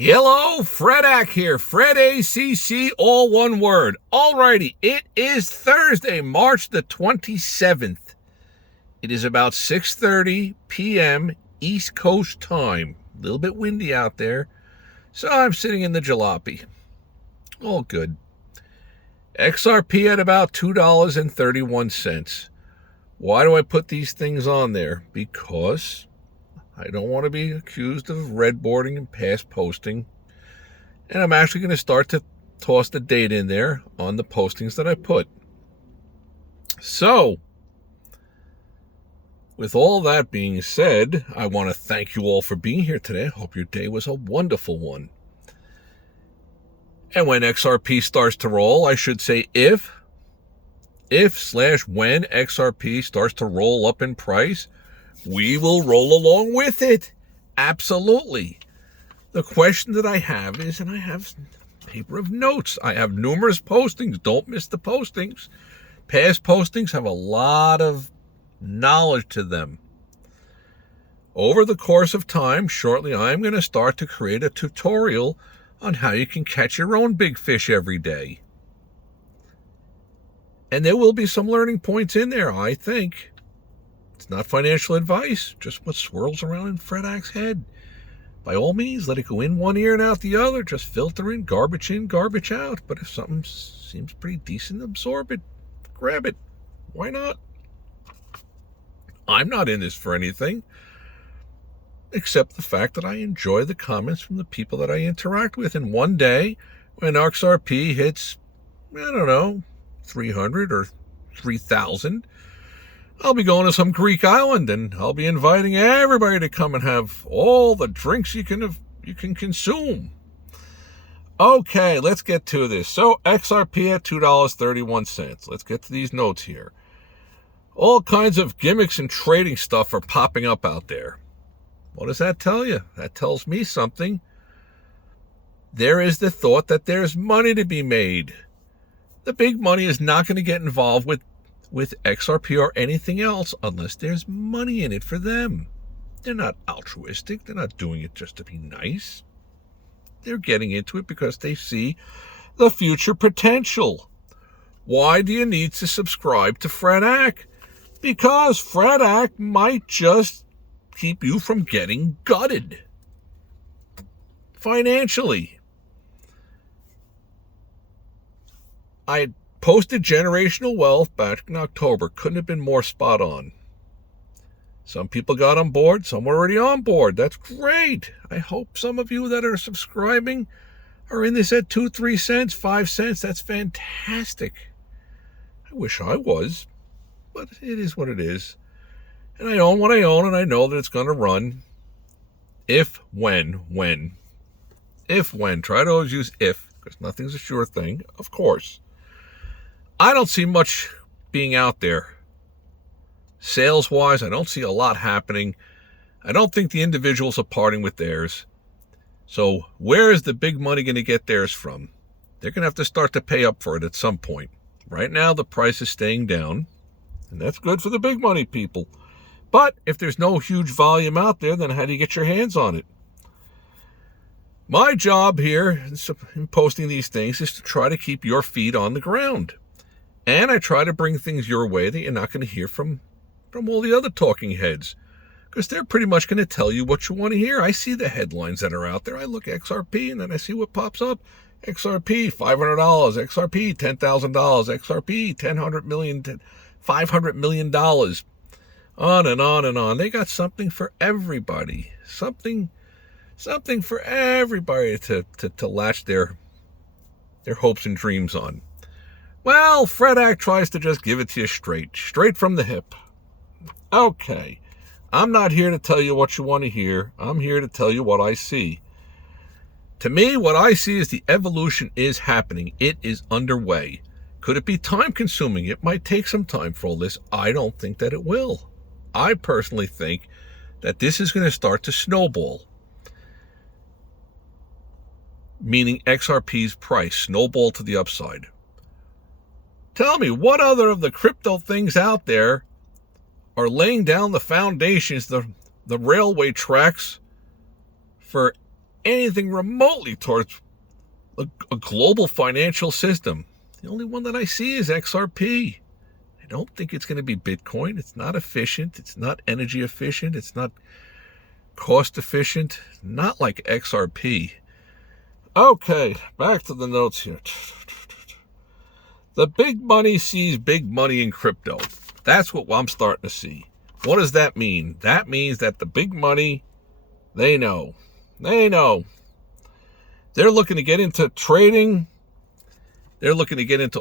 Hello, Fredak here. Fred ACC, all one word. Alrighty, it is Thursday, March the 27th. It is about 6:30 p.m. East Coast time. A little bit windy out there, so I'm sitting in the jalopy. All good. XRP at about $2.31. Why do I put these things on there? Because I don't want to be accused of redboarding and past posting. And I'm actually going to start to toss the date in there on the postings that I put. So, with all that being said, I want to thank you all for being here today. I hope your day was a wonderful one. And when XRP starts to roll, I should say if/when XRP starts to roll up in price, we will roll along with it. Absolutely. The question that I have is, and I have a paper of notes. I have numerous postings. Don't miss the postings. Past postings have a lot of knowledge to them. Over the course of time, shortly, I'm going to start to create a tutorial on how you can catch your own big fish every day. And there will be some learning points in there, I think. It's not financial advice, just what swirls around in Fredak's head. By all means, let it go in one ear and out the other. Just filter in, garbage out. But if something seems pretty decent, absorb it, grab it. Why not? I'm not in this for anything, except the fact that I enjoy the comments from the people that I interact with. And one day, when XRP hits, 300 or 3,000, I'll be going to some Greek island, and I'll be inviting everybody to come and have all the drinks you can consume. Okay, let's get to this. So XRP at $2.31. Let's get to these notes here. All kinds of gimmicks and trading stuff are popping up out there. What does that tell you? That tells me something. There is the thought that there's money to be made. The big money is not going to get involved with XRP or anything else unless there's money in it for them. They're not altruistic. They're not doing it just to be nice. They're getting into it because they see the future potential. Why do you need to subscribe to Fredak? Because Fredak might just keep you from getting gutted financially. I posted generational wealth back in October. Couldn't have been more spot on. Some people got on board. Some were already on board. That's great. I hope some of you that are subscribing are in this at 2, 3 cents, 5 cents. That's fantastic. I wish I was, but it is what it is. And I own what I own, and I know that it's going to run. When. Try to always use if, because nothing's a sure thing, of course. I don't see much being out there. Sales-wise, I don't see a lot happening. I don't think the individuals are parting with theirs. So where is the big money going to get theirs from? They're going to have to start to pay up for it at some point. Right now, the price is staying down, and that's good for the big money people. But if there's no huge volume out there, then how do you get your hands on it? My job here in posting these things is to try to keep your feet on the ground. And I try to bring things your way that you're not going to hear from all the other talking heads, because they're pretty much going to tell you what you want to hear. I see the headlines that are out there. I look at XRP, and then I see what pops up. XRP, $500. XRP, $10,000. XRP, $500 million. On and on and on. They got something for everybody. Something for everybody to latch their hopes and dreams on. Well, Fredak tries to just give it to you straight from the hip. Okay, I'm not here to tell you what you want to hear. I'm here to tell you what I see. To me, what I see is the evolution is happening. It is underway. Could it be time-consuming? It might take some time for all this. I don't think that it will. I personally think that this is going to start to snowball. Meaning XRP's price, snowball to the upside. Tell me, what other of the crypto things out there are laying down the foundations, the railway tracks for anything remotely towards a global financial system. The only one that I see is XRP. I don't think it's going to be Bitcoin. It's not efficient. It's not energy efficient. It's not cost efficient. Not like XRP. Okay, back to the notes here. The big money sees big money in crypto. That's what I'm starting to see. What does that mean? That means that the big money, they know. They know. They're looking to get into trading. They're looking to get into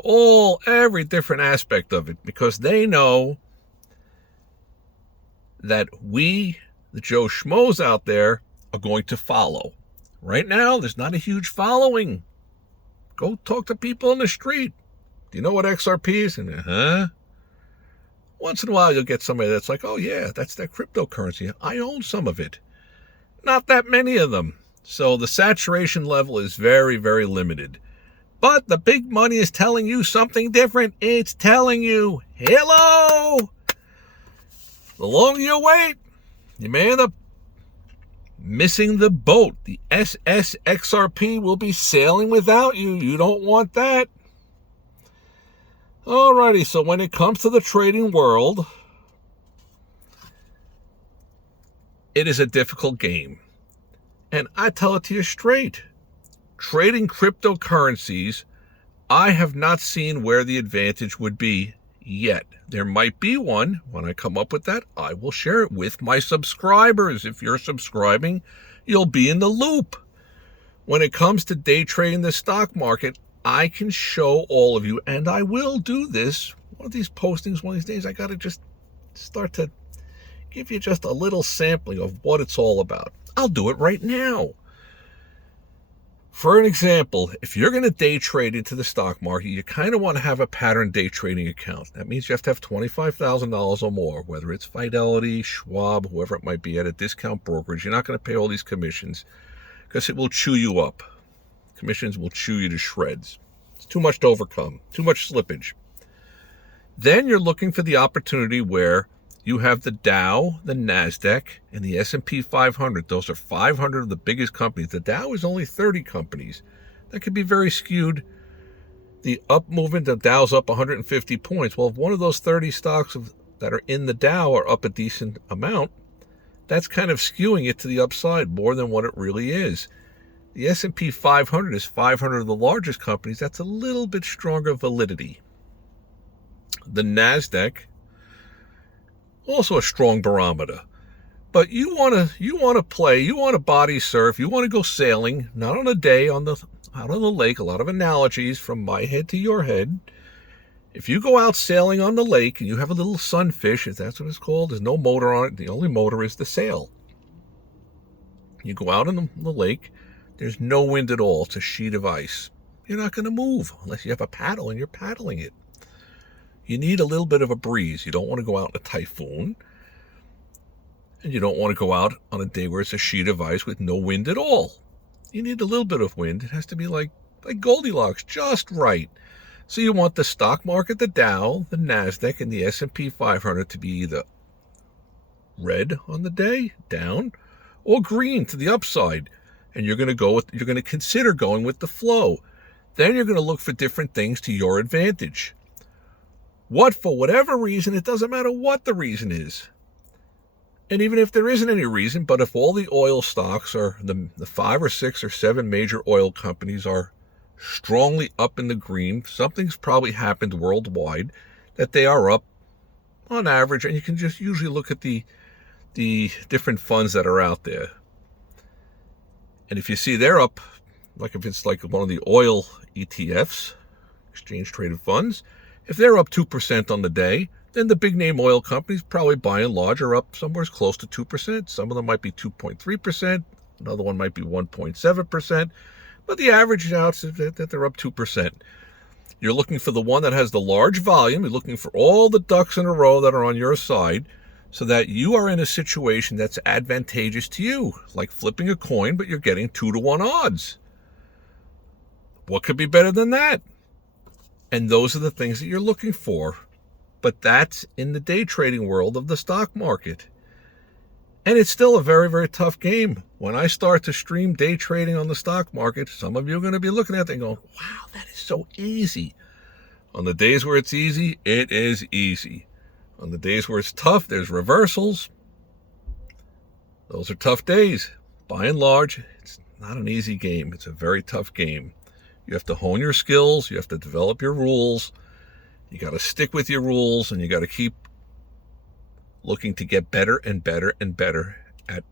every different aspect of it because they know that we, the Joe Schmoes out there, are going to follow. Right now, there's not a huge following. Go talk to people on the street. Do you know what XRP is? And, once in a while, you'll get somebody that's like, oh, yeah, that's that cryptocurrency. I own some of it. Not that many of them. So the saturation level is very, very limited. But the big money is telling you something different. It's telling you, hello. The longer you wait, you may end up missing the boat. The SSXRP will be sailing without you. You don't want that. Alrighty, so when it comes to the trading world, it is a difficult game. And I tell it to you straight. Trading cryptocurrencies, I have not seen where the advantage would be yet. There might be one. When I come up with that, I will share it with my subscribers. If you're subscribing, you'll be in the loop. When it comes to day trading the stock market, I can show all of you, and I will do this. One of these postings, one of these days, I got to just start to give you just a little sampling of what it's all about. I'll do it right now. For an example, if you're going to day trade into the stock market, you kind of want to have a pattern day trading account. That means you have to have $25,000 or more, whether it's Fidelity, Schwab, whoever it might be, at a discount brokerage. You're not going to pay all these commissions because it will chew you up. Commissions will chew you to shreds. It's too much to overcome, too much slippage. Then you're looking for the opportunity where you have the Dow, the NASDAQ, and the S&P 500. Those are 500 of the biggest companies. The Dow is only 30 companies. That could be very skewed. The up movement, the Dow's up 150 points. Well, if one of those 30 stocks that are in the Dow are up a decent amount, that's kind of skewing it to the upside more than what it really is. The S&P 500 is 500 of the largest companies. That's a little bit stronger validity. The NASDAQ, also a strong barometer. But you want to play, you want to body surf, you want to go sailing, not on a day out on the lake. A lot of analogies from my head to your head. If you go out sailing on the lake and you have a little sunfish, if that's what it's called, there's no motor on it. The only motor is the sail. You go out on the lake, there's no wind at all. It's a sheet of ice. You're not going to move unless you have a paddle and you're paddling it. You need a little bit of a breeze. You don't want to go out in a typhoon. And you don't want to go out on a day where it's a sheet of ice with no wind at all. You need a little bit of wind. It has to be like Goldilocks, just right. So you want the stock market, the Dow, the NASDAQ, and the S&P 500 to be either red on the day, down, or green to the upside. And you're going to consider going with the flow. Then you're going to look for different things to your advantage. For whatever reason, it doesn't matter what the reason is. And even if there isn't any reason, but if all the oil stocks are, the 5 or 6 or 7 major oil companies are strongly up in the green, something's probably happened worldwide that they are up on average. And you can just usually look at the different funds that are out there. And if you see they're up, like if it's like one of the oil ETFs, exchange traded funds, if they're up 2% on the day, then the big name oil companies probably by and large are up somewhere close to 2%. Some of them might be 2.3%. Another one might be 1.7%. But the average out is that they're up 2%. You're looking for the one that has the large volume. You're looking for all the ducks in a row that are on your side so that you are in a situation that's advantageous to you, like flipping a coin, but you're getting 2-to-1 odds. What could be better than that? And those are the things that you're looking for. But that's in the day trading world of the stock market. And it's still a very, very tough game. When I start to stream day trading on the stock market, some of you are going to be looking at it and going, wow, that is so easy. On the days where it's easy, it is easy. On the days where it's tough, there's reversals. Those are tough days. By and large, it's not an easy game. It's a very tough game. You have to hone your skills. You have to develop your rules. You got to stick with your rules, and you got to keep looking to get better and better and better at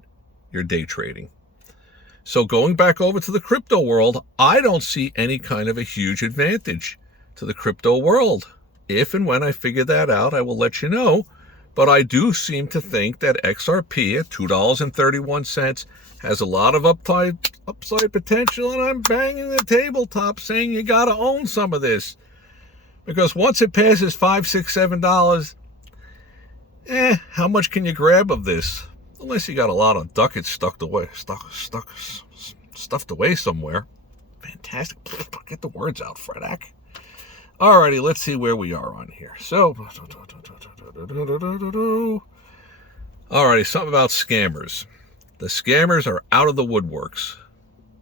your day trading. So going back over to the crypto world, I don't see any kind of a huge advantage to the crypto world. If and when I figure that out, I will let you know. But I do seem to think that XRP at $2.31 has a lot of upside potential, and I'm banging the tabletop saying you got to own some of this. Because once it passes $5, $6, $7, how much can you grab of this? Unless you got a lot of ducats stuffed away somewhere. Fantastic. Get the words out, Fredak. Alrighty, let's see where we are on here. So, alrighty, something about scammers. The scammers are out of the woodworks.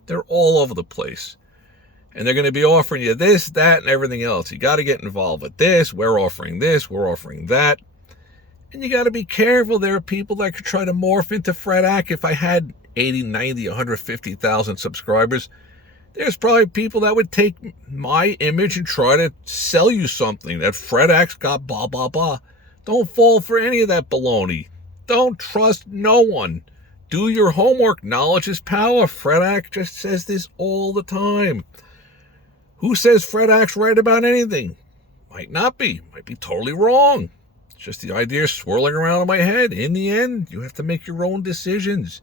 They're all over the place. And they're going to be offering you this, that, and everything else. You got to get involved with this. We're offering this. We're offering that. And you got to be careful. There are people that could try to morph into Fredak. If I had 80, 90, 150,000 subscribers, there's probably people that would take my image and try to sell you something that Fredak's got blah, blah, blah. Don't fall for any of that baloney. Don't trust no one. Do your homework. Knowledge is power. Fredak just says this all the time. Who says Fredak's right about anything? Might not be. Might be totally wrong. It's just the ideas swirling around in my head. In the end, you have to make your own decisions.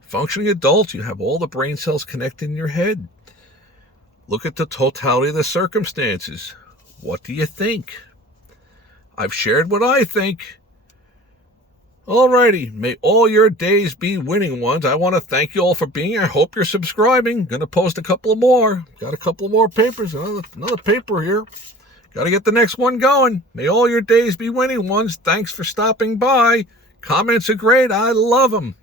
Functioning adults, you have all the brain cells connected in your head. Look at the totality of the circumstances. What do you think? I've shared what I think. Alrighty, may all your days be winning ones. I want to thank you all for being here. I hope you're subscribing. Going to post a couple of more. Got a couple of more papers. Another paper here. Got to get the next one going. May all your days be winning ones. Thanks for stopping by. Comments are great. I love them.